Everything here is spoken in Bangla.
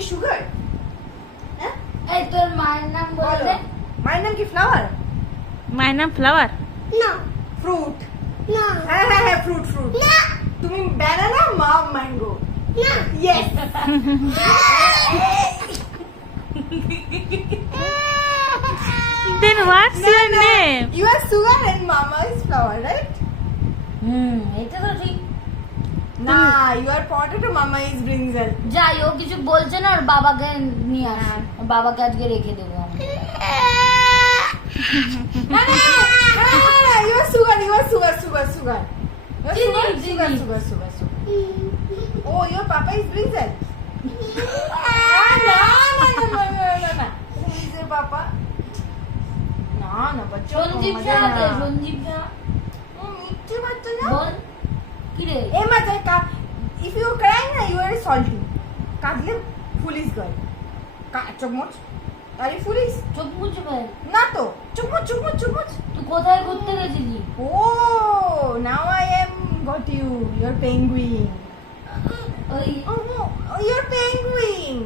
কি সুগার? হ্যাঁ, এই তোর মায়ের নাম বলে দে। মায়ের নাম কি ফ্লাওয়ার? মায়ের নাম ফ্লাওয়ার? না ফ্রুট। না হ্যাঁ হ্যাঁ হ্যাঁ, ফ্রুট ফ্রুট। না তুমি ব্যানানা, মা ম্যাঙ্গো। না yes. Then what's your name? You are sugar and mama is flower, right? এটা তো ঠিক। না, you are potato, mama is brinjal. যাই ও কিছু বলছে না, ওর বাবাকে নিয়ে আস, ওর বাবাকে আজকে রেখে দেবো আমি। না না না, you are sugar, you are sugar, sugar, sugar. You are চিনি, sugar, sugar, চিনি। sugar, sugar, sugar. Oh, your papa is brinjal. No, no, no, no, no, no, no. Who is your papa? না না, বাচ্চা সঞ্জীব শাহ দে, সঞ্জীব শাহ। মিঠে বাচ্চা না। বল কি রে? এ মাঝে if you cry না, you are salty. কাঁদলে foolish girl. চমচ, are you foolish? চোখ মুছে ভাই, না তো, চুমুচ চুমুচ চুমুচ। তুই কোথায় ঘুরতে গেছিলি? Oh, now I am got you. You're penguin. ওই Oh, you're penguin.